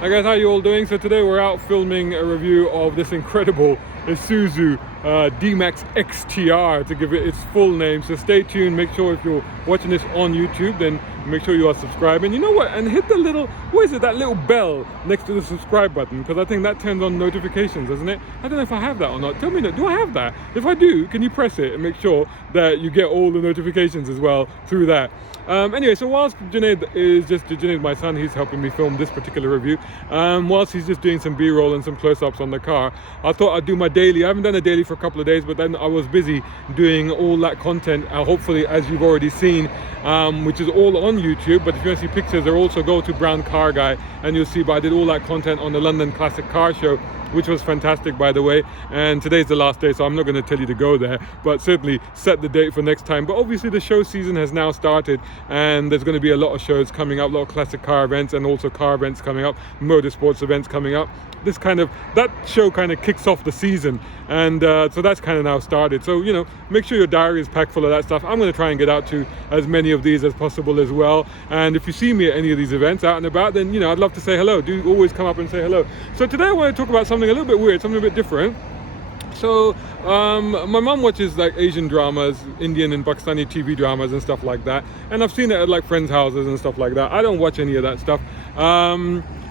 Hi guys, how you all doing? So today we're out filming a review of this incredible Isuzu D-Max XTR, to give it its full name. So stay tuned. Make sure if you're watching this on YouTube, then make sure you are subscribing. You know what? And hit the little, what is it? That little bell next to the subscribe button, because I think that turns on notifications, doesn't it? I don't know if I have that or not. Tell me, do I have that? If I do, can you press it and make sure that you get all the notifications as well through that? Anyway, so whilst Junaid, my son, he's helping me film this particular review. Whilst he's just doing some B-roll and some close-ups on the car, I thought I'd do my daily. I haven't done a daily for a couple of days, but then I was busy doing all that content, hopefully, as you've already seen, which is all on YouTube. But if you want to see pictures, there also go to Brown Car Guy, and you'll see. But I did all that content on the London Classic Car Show, which was fantastic, by the way. And today's the last day, so I'm not going to tell you to go there, but certainly set the date for next time. But obviously the show season has now started, and there's going to be a lot of shows coming up, a lot of classic car events, and also car events coming up, motorsports events coming up. That show kind of kicks off the season, and so that's kind of now started. So, you know, make sure your diary is packed full of that stuff. I'm going to try and get out to as many of these as possible as well. And if you see me at any of these events out and about, then, you know, I'd love to say hello. Do always come up and say hello. So today I want to talk about something a little bit weird, something a bit different. So my mum watches like Asian dramas, Indian and Pakistani TV dramas and stuff like that, and I've seen it at like friends' houses and stuff like that. I don't watch any of that stuff.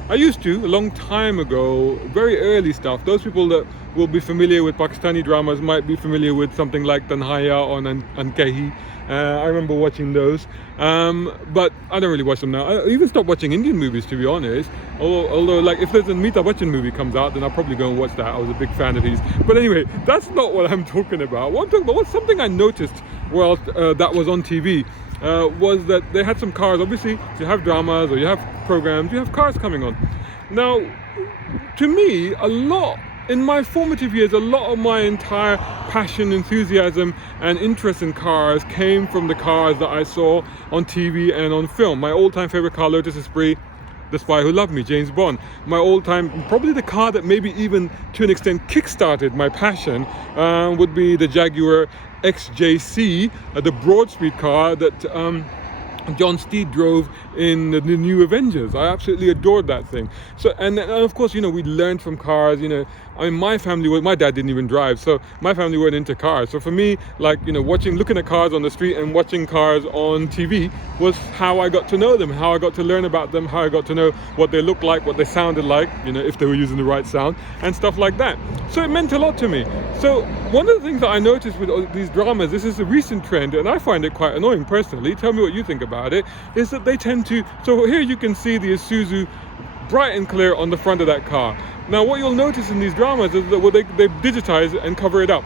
I used to a long time ago, very early stuff. Those people that will be familiar with Pakistani dramas might be familiar with something like Tanhaya or Ankehi. I remember watching those, but I don't really watch them now. I even stopped watching Indian movies, to be honest. Although like if there's a Amitabh Bachchan movie comes out, then I'll probably go and watch that. I was a big fan of his. But anyway, that's not what I'm talking about. What I'm talking about, what's something I noticed whilst that was on TV, was that they had some cars. Obviously, you have dramas or you have programs, you have cars coming on. Now, to me, in my formative years, a lot of my entire passion, enthusiasm, and interest in cars came from the cars that I saw on TV and on film. My all-time favorite car, Lotus Esprit, The Spy Who Loved Me, James Bond. My all-time, probably the car that maybe even to an extent kick-started my passion, would be the Jaguar XJC, the Broad Street car that John Steed drove in the new Avengers. I absolutely adored that thing. So, and of course, you know, we learned from cars. You know, I mean, my dad didn't even drive, so my family weren't into cars. So for me, like, you know, looking at cars on the street and watching cars on TV was how I got to know them, how I got to learn about them, how I got to know what they looked like, what they sounded like, you know, if they were using the right sound and stuff like that. So it meant a lot to me. So one of the things that I noticed with these dramas, this is a recent trend, and I find it quite annoying personally. Tell me what you think about it. Is that they tend to, so here you can see the Isuzu bright and clear on the front of that car. Now what you'll notice in these dramas is that they digitize it and cover it up.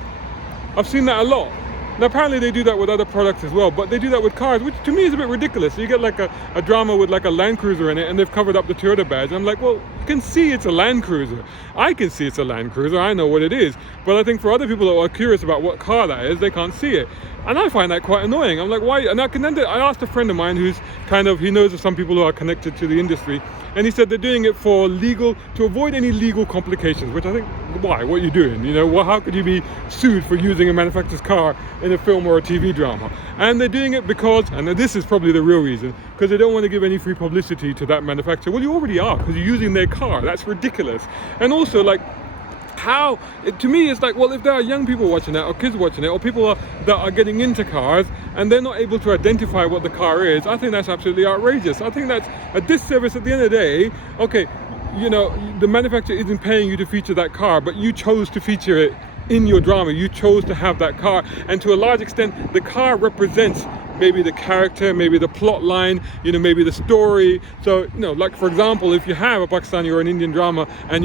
I've seen that a lot. Now apparently they do that with other products as well, but they do that with cars, which to me is a bit ridiculous. So you get like a drama with like a Land Cruiser in it, and they've covered up the Toyota badge. I'm like, well, you can see it's a Land Cruiser. I can see it's a Land Cruiser, I know what it is. But I think for other people that are curious about what car that is, they can't see it. And I find that quite annoying. I'm like, why? And I asked a friend of mine who's he knows of some people who are connected to the industry, and he said they're doing it to avoid any legal complications, which I think, why? What are you doing? You know, well, how could you be sued for using a manufacturer's car in a film or a TV drama? And they're doing it because, and this is probably the real reason, because they don't want to give any free publicity to that manufacturer. Well, you already are, because you're using their car. That's ridiculous. And also, like, to me it's like, well, if there are young people watching it or kids watching it or people that are getting into cars and they're not able to identify what the car is, I think that's absolutely outrageous. I think that's a disservice. At the end of the day, okay, you know, the manufacturer isn't paying you to feature that car, but you chose to feature it in your drama. You chose to have that car, and to a large extent the car represents maybe the character, maybe the plot line, you know, maybe the story. So, you know, like for example, if you have a Pakistani or an Indian drama and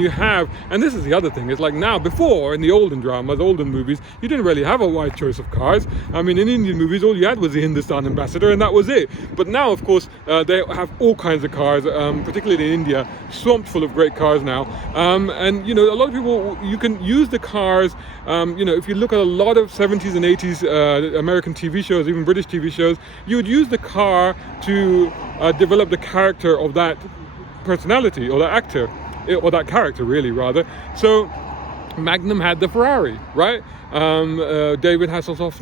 this is the other thing, it's like now, before in the olden dramas, olden movies, you didn't really have a wide choice of cars. I mean, in Indian movies, all you had was the Hindustan ambassador and that was it. But now, of course, they have all kinds of cars, particularly in India, swamped full of great cars now. And, you know, a lot of people, you can use the cars, you know, if you look at a lot of 70s and 80s American TV shows, even British TV shows, you would use the car to develop the character of that personality or that actor, or that character really, rather. So Magnum had the Ferrari, right? David Hasselhoff,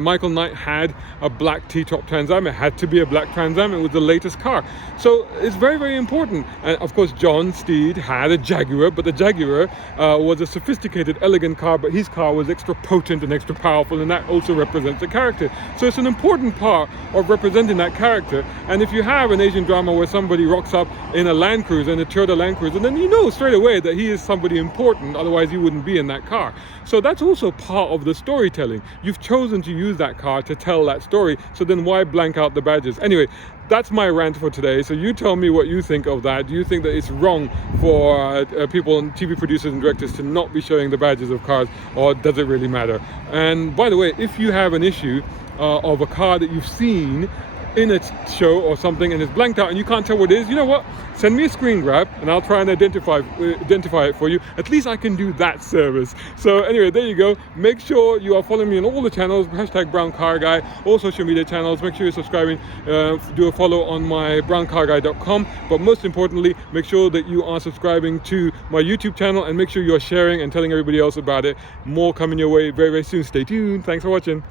Michael Knight had a black T-top Trans Am. It had to be a black Trans Am. It was the latest car. So it's very, very important. And of course, John Steed had a Jaguar, but the Jaguar was a sophisticated, elegant car, but his car was extra potent and extra powerful, and that also represents the character. So it's an important part of representing that character. And if you have an Asian drama where somebody rocks up in a Land Cruiser, in a Toyota Land Cruiser, then you know straight away that he is somebody important, otherwise he wouldn't be in that car. So that's also part of the storytelling. You've chosen to use that car to tell that story, so then why blank out the badges? Anyway, that's my rant for today. So you tell me what you think of that. Do you think that it's wrong for people and TV producers and directors to not be showing the badges of cars, or does it really matter? And by the way, if you have an issue of a car that you've seen in a show or something and it's blanked out and you can't tell what it is, you know what? Send me a screen grab and I'll try and identify it for you. At least I can do that service. So anyway, there you go. Make sure you are following me on all the channels, #BrownCarGuy, all social media channels. Make sure you're subscribing, do a follow on my browncarguy.com. But most importantly, make sure that you are subscribing to my YouTube channel and make sure you are sharing and telling everybody else about it. More coming your way very, very soon. Stay tuned. Thanks for watching.